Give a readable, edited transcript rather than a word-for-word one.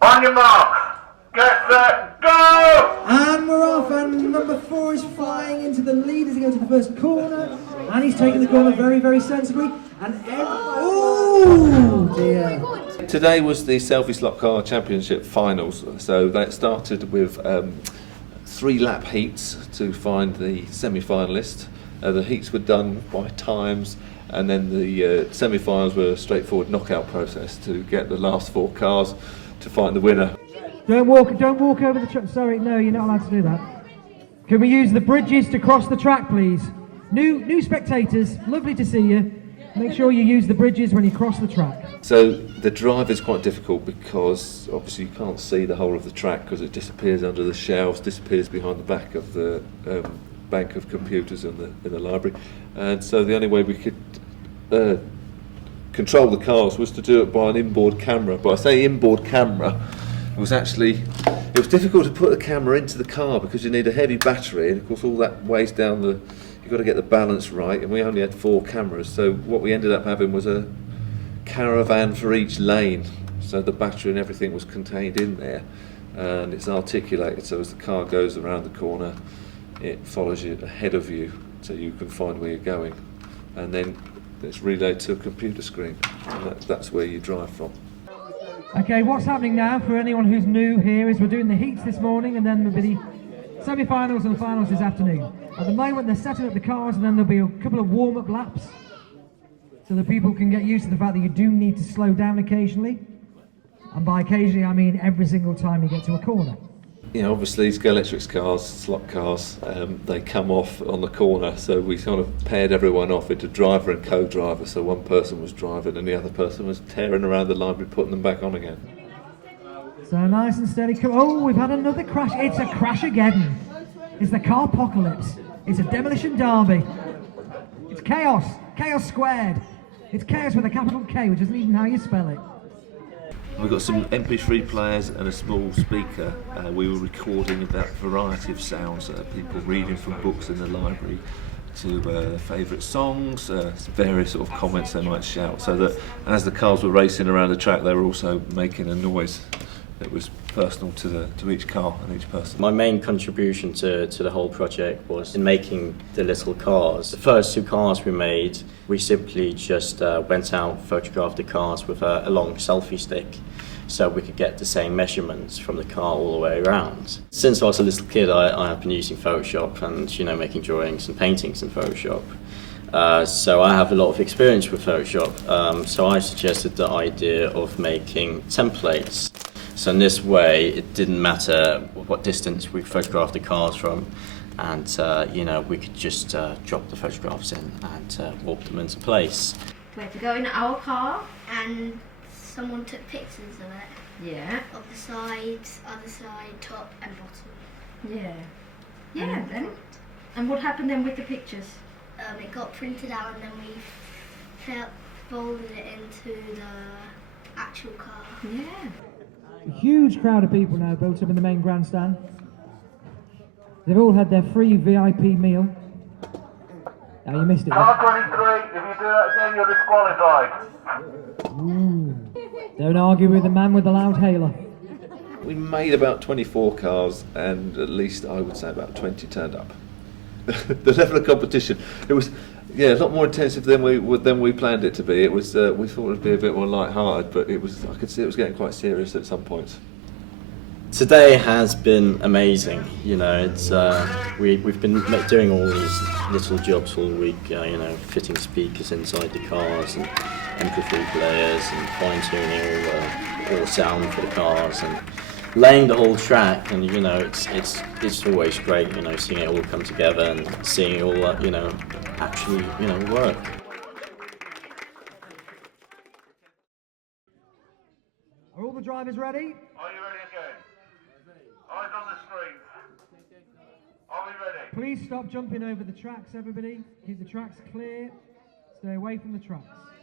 On your mark, get set, go! And we're off, and number 4 is flying into the lead as he goes to the first corner, and he's taking the corner very, very sensibly, and oh dear. Today was the Selfie Slot Car Championship finals, so that started with 3 lap heats to find the semi-finalist. The heats were done by times, and then the semi-finals were a straightforward knockout process to get the last 4 cars to find the winner. Don't walk over the track. Sorry, no, you're not allowed to do that. Can we use the bridges to cross the track, please? New spectators, lovely to see you. Make sure you use the bridges when you cross the track. So the drive is quite difficult because obviously you can't see the whole of the track because it disappears under the shelves, disappears behind the back of the bank of computers in the library, and so the only way we could control the cars was to do it by an inboard camera. But I say inboard camera, it was difficult to put the camera into the car because you need a heavy battery, and of course all that weighs down you've got to get the balance right, and we only had 4 cameras, so what we ended up having was a caravan for each lane, so the battery and everything was contained in there, and it's articulated, so as the car goes around the corner it follows you ahead of you so you can find where you're going, and then it's relayed to a computer screen, and that's where you drive from. Okay, what's happening now for anyone who's new here is we're doing the heats this morning, and then there'll be the semi-finals and the finals this afternoon. At the moment they're setting up the cars, and then there'll be a couple of warm-up laps so that people can get used to the fact that you do need to slow down occasionally, and by occasionally I mean every single time you get to a corner. You know, obviously Scalextric's cars, slot cars, they come off on the corner, so we sort of paired everyone off into driver and co-driver, so one person was driving and the other person was tearing around the library putting them back on again. So nice and steady. Oh, we've had another crash. It's a crash again. It's the car apocalypse. It's a demolition derby. It's chaos. Chaos squared. It's chaos with a capital K, which isn't even how you spell it. We've got some MP3 players and a small speaker. We were recording that variety of sounds, people reading from books in the library to their favourite songs, various sort of comments they might shout, so that as the cars were racing around the track they were also making a noise that was personal to each car and each person. My main contribution to the whole project was in making the little cars. The first 2 cars we made, we simply just went out, photographed the cars with a long selfie stick so we could get the same measurements from the car all the way around. Since I was a little kid I have been using Photoshop and making drawings and paintings in Photoshop. So I have a lot of experience with Photoshop, so I suggested the idea of making templates. So in this way, it didn't matter what distance we photographed the cars from, and we could just drop the photographs in and warp them into place. We had to go in our car, and someone took pictures of it. Yeah. Of the sides, other side, top and bottom. Yeah. Yeah, then. And what happened then with the pictures? It got printed out, and then we folded it into the actual car. Yeah. A huge crowd of people now built up in the main grandstand. They've all had their free VIP meal. Oh, you missed it. Car 23, if you do that again you're disqualified. Ooh. Don't argue with the man with the loud hailer. We made about 24 cars and at least I would say about 20 turned up. The level of competition, it was a lot more intensive than we planned it to be. It was we thought it would be a bit more light-hearted, but I could see it was getting quite serious at some points. Today has been amazing. It's we've been doing all these little jobs all week. Fitting speakers inside the cars and MP3 players and fine-tuning all the sound for the cars and laying the whole track. And it's always great. Seeing it all come together and seeing it all actually work. Are all the drivers ready? Are you ready again? Eyes on the screen. Are we ready? Please stop jumping over the tracks, everybody. Keep the tracks clear. Stay away from the tracks.